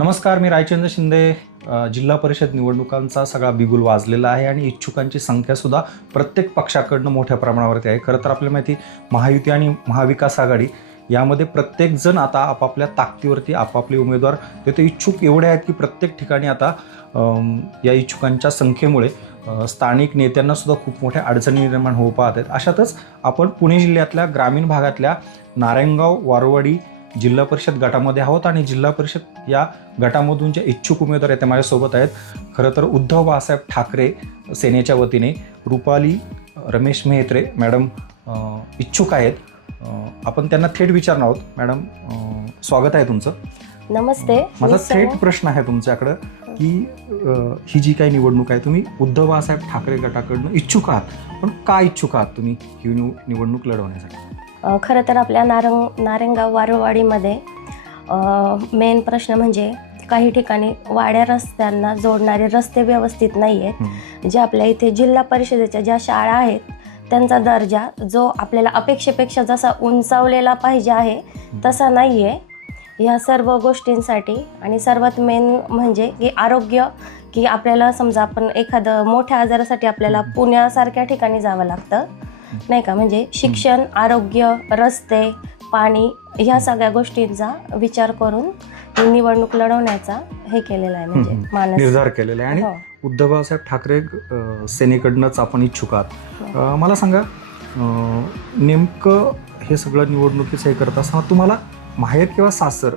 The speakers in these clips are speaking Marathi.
नमस्कार मी रायचंद्र शिंदे. जिल्हा परिषद निवडणुकांचा सगळा बिगुल वाजलेला आहे आणि इच्छुकांची संख्यासुद्धा प्रत्येक पक्षाकडनं मोठ्या प्रमाणावरती आहे. खरं तर आपल्याला माहिती महायुती आणि महाविकास आघाडी यामध्ये प्रत्येकजण आता आपापल्या ताकदीवरती आपापले उमेदवार ते इच्छुक एवढे आहेत की प्रत्येक ठिकाणी आता या इच्छुकांच्या संख्येमुळे स्थानिक नेत्यांना सुद्धा खूप मोठ्या अडचणी निर्माण होऊ पाहत आहेत. अशातच आपण पुणे जिल्ह्यातल्या ग्रामीण भागातल्या नारायणगाव वारवाडी जिल्हा परिषद गटामध्ये आहोत आणि जिल्हा परिषद या गटामधून जे इच्छुक उमेदवार आहेत ते माझ्यासोबत आहेत. खरं तर उद्धव बाळासाहेब ठाकरे सेनेच्या वतीने रुपाली रमेश मेहत्रे मॅडम इच्छुक आहेत. आपण त्यांना थेट विचारणार आहोत. मॅडम स्वागत आहे तुमचं. नमस्ते. माझा थेट प्रश्न आहे तुमच्याकडं की ही जी काही निवडणूक आहे तुम्ही उद्धव बाळासाहेब ठाकरे गटाकडनं इच्छुक आहात. पण का इच्छुक आहात तुम्ही ही निव- निवडणूक लढवण्यासाठी? खरं तर आपल्या नारंग नारेंगाव वारुवाडीमध्ये मेन प्रश्न म्हणजे काही ठिकाणी वाड्या रस्त्यांना जोडणारे रस्ते व्यवस्थित नाही आहेत. जे आपल्या इथे जिल्हा परिषदेच्या ज्या शाळा आहेत त्यांचा दर्जा जो आपल्याला अपेक्षेपेक्षा जसा उंचावलेला पाहिजे आहे तसा नाही आहे ह्या सर्व गोष्टींसाठी आणि सर्वात मेन म्हणजे की आरोग्य की आपल्याला समजा आपण एखादं मोठ्या आजारासाठी आपल्याला पुण्यासारख्या ठिकाणी जावं लागतं. नाही का? म्हणजे शिक्षण आरोग्य रस्ते पाणी ह्या सगळ्या गोष्टींचा विचार करून ही निवडणूक लढवण्याचा हे केलेलं आहे म्हणजे. मानस निर्धार केलेला आहे. आणि हो. उद्धव बाळासाहेब ठाकरे सेनेकडनंच आपण इच्छुक आहात. अ, मला सांगा नेमकं हे सगळं निवडणुकीचं हे करत असताना तुम्हाला माहेर किंवा सासर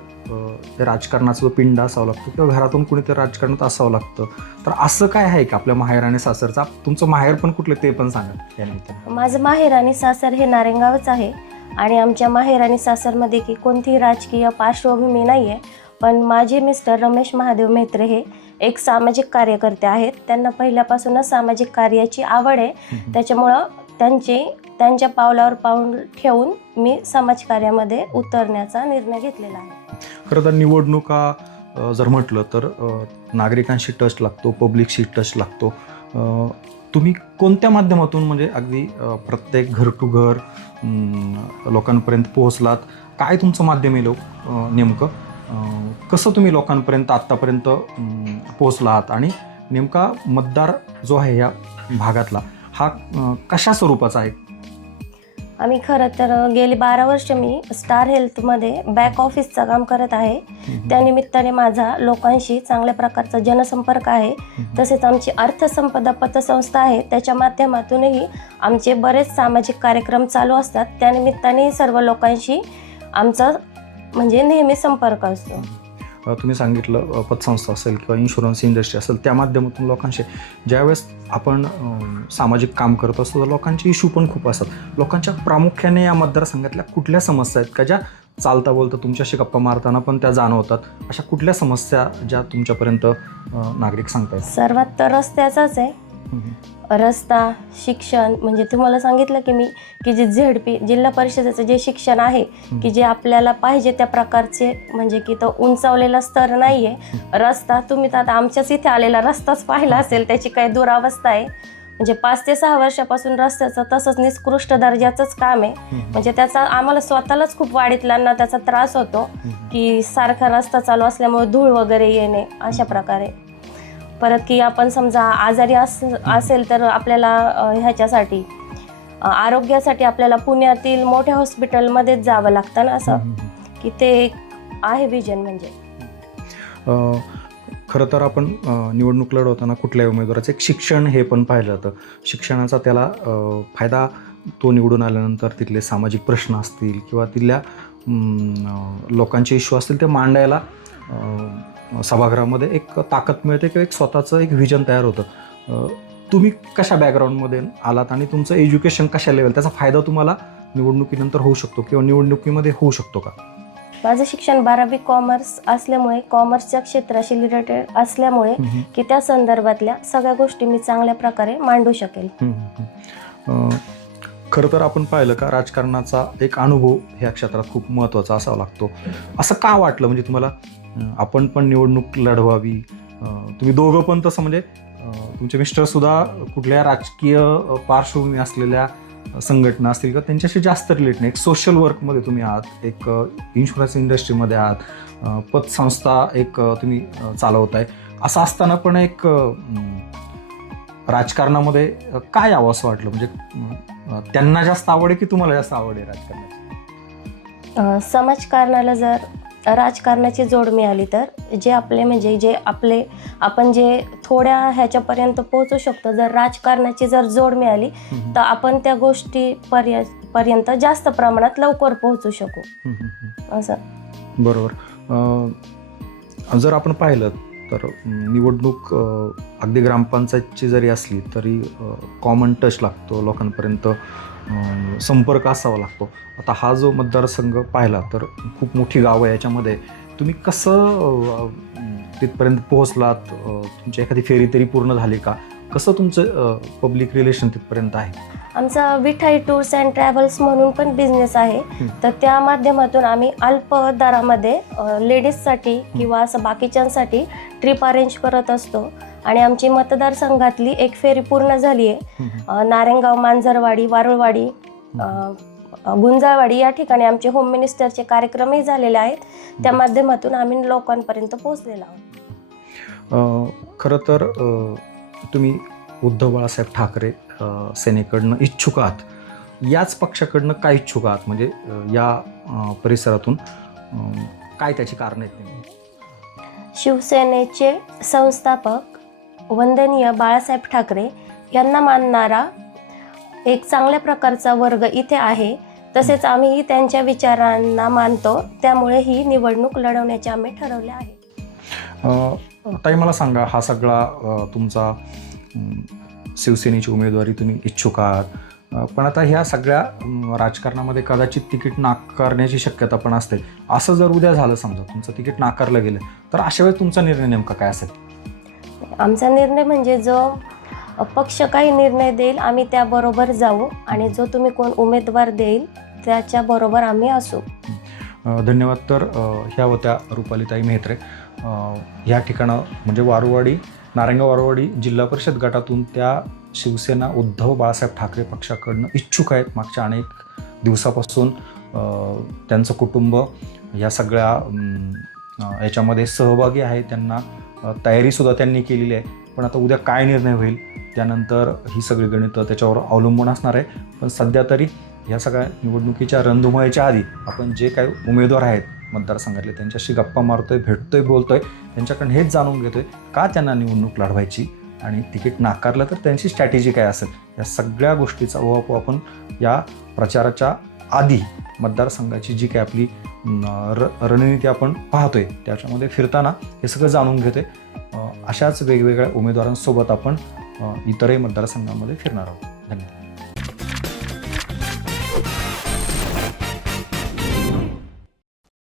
राजकारणाचा जो पिंड असावं लागतो किंवा घरातून कुणीतरी राजकारणात असावं लागतं तर असं काय आहे का आपल्या माहेर आणि सासरचा तुमचं माहेर पण कुठलं ते पण सांगा या. माझं माहेर आणि सासर हे नारेंगावच आहे आणि आमच्या माहेर आणि सासरमध्ये की कोणतीही राजकीय पार्श्वभूमी नाही आहे पण माझे मिस्टर रमेश महादेव मेत्रे हे एक सामाजिक कार्यकर्ते आहेत त्यांना पहिल्यापासूनच सामाजिक कार्याची आवड आहे. त्याच्यामुळं त्यांची त्यांच्या पावलावर पाऊल ठेवून मी समाजकार्यामध्ये उतरण्याचा निर्णय घेतलेला आहे. खरं तर निवडणुका जर म्हटलं तर नागरिकांशी टच लागतो पब्लिकशी टच लागतो. तुम्ही कोणत्या माध्यमातून म्हणजे अगदी प्रत्येक घर टू घर लोकांपर्यंत पोहोचलात? काय तुमचं माध्यम आहे लोक नेमकं? कसं तुम्ही लोकांपर्यंत आत्तापर्यंत पोहोचला आहात आणि नेमका मतदार जो आहे या भागातला हा कशा स्वरूपाचा आहे? आम्ही खरं तर गेली बारा वर्ष मी स्टार हेल्थमध्ये बॅक ऑफिसचं काम करत आहे. त्यानिमित्ताने माझा लोकांशी चांगल्या प्रकारचा जनसंपर्क आहे. तसेच आमची अर्थसंपदा पतसंस्था आहे. त्याच्या माध्यमातूनही आमचे बरेच सामाजिक कार्यक्रम चालू असतात. त्यानिमित्ताने सर्व लोकांशी आमचा म्हणजे नेहमी संपर्क असतो. तुम्ही सांगितलं पतसंस्था असेल किंवा इन्शुरन्स इंडस्ट्री असेल त्या माध्यमातून लोकांशी. ज्यावेळेस आपण सामाजिक काम करत असतो तर लोकांचे इश्यू पण खूप असतात. लोकांच्या प्रामुख्याने या मतदारसंघातल्या कुठल्या समस्या आहेत का ज्या चालता बोलता तुमच्याशी गप्पा मारताना पण त्या जाणवतात? अशा कुठल्या समस्या ज्या तुमच्यापर्यंत नागरिक सांगतात सर्वात तर रस्त्याचाच आहे. रस्ता शिक्षण म्हणजे तुम्हाला सांगितलं की मी की जे झेड पी जिल्हा परिषदेचं जे शिक्षण आहे की जे आपल्याला पाहिजे त्या प्रकारचे म्हणजे की तो उंचावलेला स्तर नाही आहे रस्ता तुम्ही तर आता आमच्याच इथे आलेला रस्ताच पाहिला असेल त्याची काही दुरावस्था आहे. म्हणजे पाच ते सहा वर्षापासून रस्त्याचं तसंच निकृष्ट दर्जाचंच काम आहे. म्हणजे त्याचा आम्हाला स्वतःलाच खूप वाढीतल्यांना त्याचा त्रास होतो की सारखा रस्ता चालू असल्यामुळे धूळ वगैरे येणे अशा प्रकारे. परत की आपण समजा आजारी अस असेल तर आपल्याला ह्याच्यासाठी आरोग्यासाठी आपल्याला पुण्यातील मोठ्या हॉस्पिटलमध्येच जावं लागतं ना असं? की ते एक आहे विजन म्हणजे. खरं तर आपण निवडणूक लढवताना कुठल्याही उमेदवाराचं एक शिक्षण हे पण पाहिलं जातं. शिक्षणाचा त्याला फायदा तो निवडून आल्यानंतर तिथले सामाजिक प्रश्न असतील किंवा तिथल्या लोकांचे इश्यू असतील ते मांडायला सभागृहामध्ये एक ताकद मिळते किंवा एक स्वतःचं एक व्हिजन तयार होतं. तुम्ही कशा बॅकग्राऊंडमध्ये आलात आणि तुमचं एज्युकेशन कशा लेवल त्याचा फायदा तुम्हाला निवडणुकीनंतर होऊ शकतो किंवा निवडणुकीमध्ये होऊ शकतो का? माझं शिक्षण बारावी कॉमर्स असल्यामुळे कॉमर्सच्या क्षेत्राशी रिलेटेड असल्यामुळे की त्या संदर्भातल्या सगळ्या गोष्टी मी चांगल्या प्रकारे मांडू शकेल. खरं तर आपण पाहिलं का राजकारणाचा एक अनुभव ह्या क्षेत्रात खूप महत्त्वाचा असावा लागतो. असं का वाटलं म्हणजे तुम्हाला? आपण पण निवडणूक लढवावी. तुम्ही दोघं पण तसं म्हणजे तुमचे मिस्टर सुद्धा कुठल्या राजकीय पार्श्वभूमी असलेल्या संघटना असतील किंवा त्यांच्याशी जास्त रिलेट नाही. एक सोशल वर्कमध्ये तुम्ही आहात एक इन्शुरन्स इंडस्ट्रीमध्ये आहात पतसंस्था एक तुम्ही चालवताय. असं असताना पण एक राजकारणामध्ये काय यावं असं वाटलं? म्हणजे त्यांना जास्त आवड आहे की तुम्हाला जास्त आवड आहे राजकारणाची? समाजकारणाला जर राजकारणाची जोड मिळाली तर जे आपले म्हणजे जे आपले आपण जे थोड्या ह्याच्यापर्यंत पोहोचू शकतो जर राजकारणाची जर जोड मिळाली तर आपण त्या गोष्टी पर्य पर्यंत जास्त प्रमाणात लवकर पोहोचू शकू. असं. बरोबर. जर आपण पाहिलं तर निवडणूक अगदी ग्रामपंचायतची जरी असली तरी कॉमन टच लागतो लोकांपर्यंत. संपर्क असावा लागतो. आता हा जो मतदारसंघ पाहिला तर खूप मोठी गावं आहे याच्यामध्ये. तुम्ही कसं तिथपर्यंत पोहोचलात? तुमची एखादी फेरी तरी पूर्ण झाली का? कसं तुमचं पब्लिक रिलेशन तिथपर्यंत आहे? आमचा विठाई टूर्स अँड ट्रॅव्हल्स म्हणून पण बिझनेस आहे. तर त्या माध्यमातून आम्ही अल्प दरामध्ये लेडीजसाठी किंवा असं बाकीच्यांसाठी ट्रिप अरेंज करत असतो. आणि आमची मतदारसंघातली एक फेरी पूर्ण झाली आहे. नारायणगाव मांजरवाडी वारुळवाडी गुंजाळवाडी या ठिकाणी आमचे होम मिनिस्टरचे कार्यक्रमही झालेले आहेत. त्या माध्यमातून आम्ही लोकांपर्यंत पोहोचलेलो आहोत. खरं तर तुम्ही उद्धव बाळासाहेब ठाकरे सेनेकडनं इच्छुक आहात. याच पक्षाकडनं काय इच्छुक आहात? म्हणजे या परिसरातून काय त्याची कारणं आहेत? शिवसेनेचे संस्थापक वंदनीय बाळासाहेब ठाकरे यांना मानणारा एक चांगल्या प्रकारचा वर्ग इथे आहे. तसेच आम्हीही त्यांच्या विचारांना मानतो. त्यामुळे ही निवडणूक लढवण्याचे आम्ही ठरवले आहे. ताई मला सांगा हा सगळा तुमचा शिवसेनेची उमेदवारी तुम्ही इच्छुक आहात. पण आता ह्या सगळ्या राजकारणामध्ये कदाचित तिकीट नाकारण्याची शक्यता पण असते. असं जर उद्या झालं समजा तुमचं तिकीट नाकारलं गेलं तर अशा वेळेस तुमचा निर्णय नेमका काय असेल? आमचा निर्णय म्हणजे जो पक्ष काही निर्णय देईल आम्ही त्याबरोबर जाऊ. आणि जो तुम्ही कोण उमेदवार देईल त्याच्याबरोबर आम्ही असू. धन्यवाद. तर ह्या होत्या रुपालीताई मेहत्रे. ह्या ठिकाणं म्हणजे वारुवाडी नारायणगाव वारुवाडी जिल्हा परिषद गटातून त्या शिवसेना उद्धव बाळासाहेब ठाकरे पक्षाकडनं इच्छुक आहेत. मागच्या अनेक दिवसापासून त्यांचं कुटुंब या सगळ्या याच्यामध्ये सहभागी आहे. त्यांना तयारीसुद्धा त्यांनी केलेली आहे. पण आता उद्या काय निर्णय होईल? त्यानंतर ही सगळी गणितं त्याच्यावर अवलंबून असणार आहे. पण सध्या तरी या सगळ्या निवडणुकीच्या रणधुमाळीच्या आधी आपण जे काही उमेदवार आहेत मतदारसंघातले. त्यांच्याशी गप्पा मारतोय भेटतोय बोलतोय. त्यांच्याकडून हेच जाणून घेतोय का त्यांना निवडणूक लढवायची आणि तिकीट नाकारलं तर त्यांची स्ट्रॅटेजी काय असेल? या सगळ्या गोष्टीचा ओहापोह आपण या प्रचाराच्या आधी मतदारसंघाची जी काही आपली र रणनीती आपण पाहतोय त्याच्यामध्ये फिरताना हे सगळं जाणून घेतोय. अशाच वेगवेगळ्या उमेदवारांसोबत आपण इतरही मतदारसंघामध्ये फिरणार आहोत. धन्यवाद.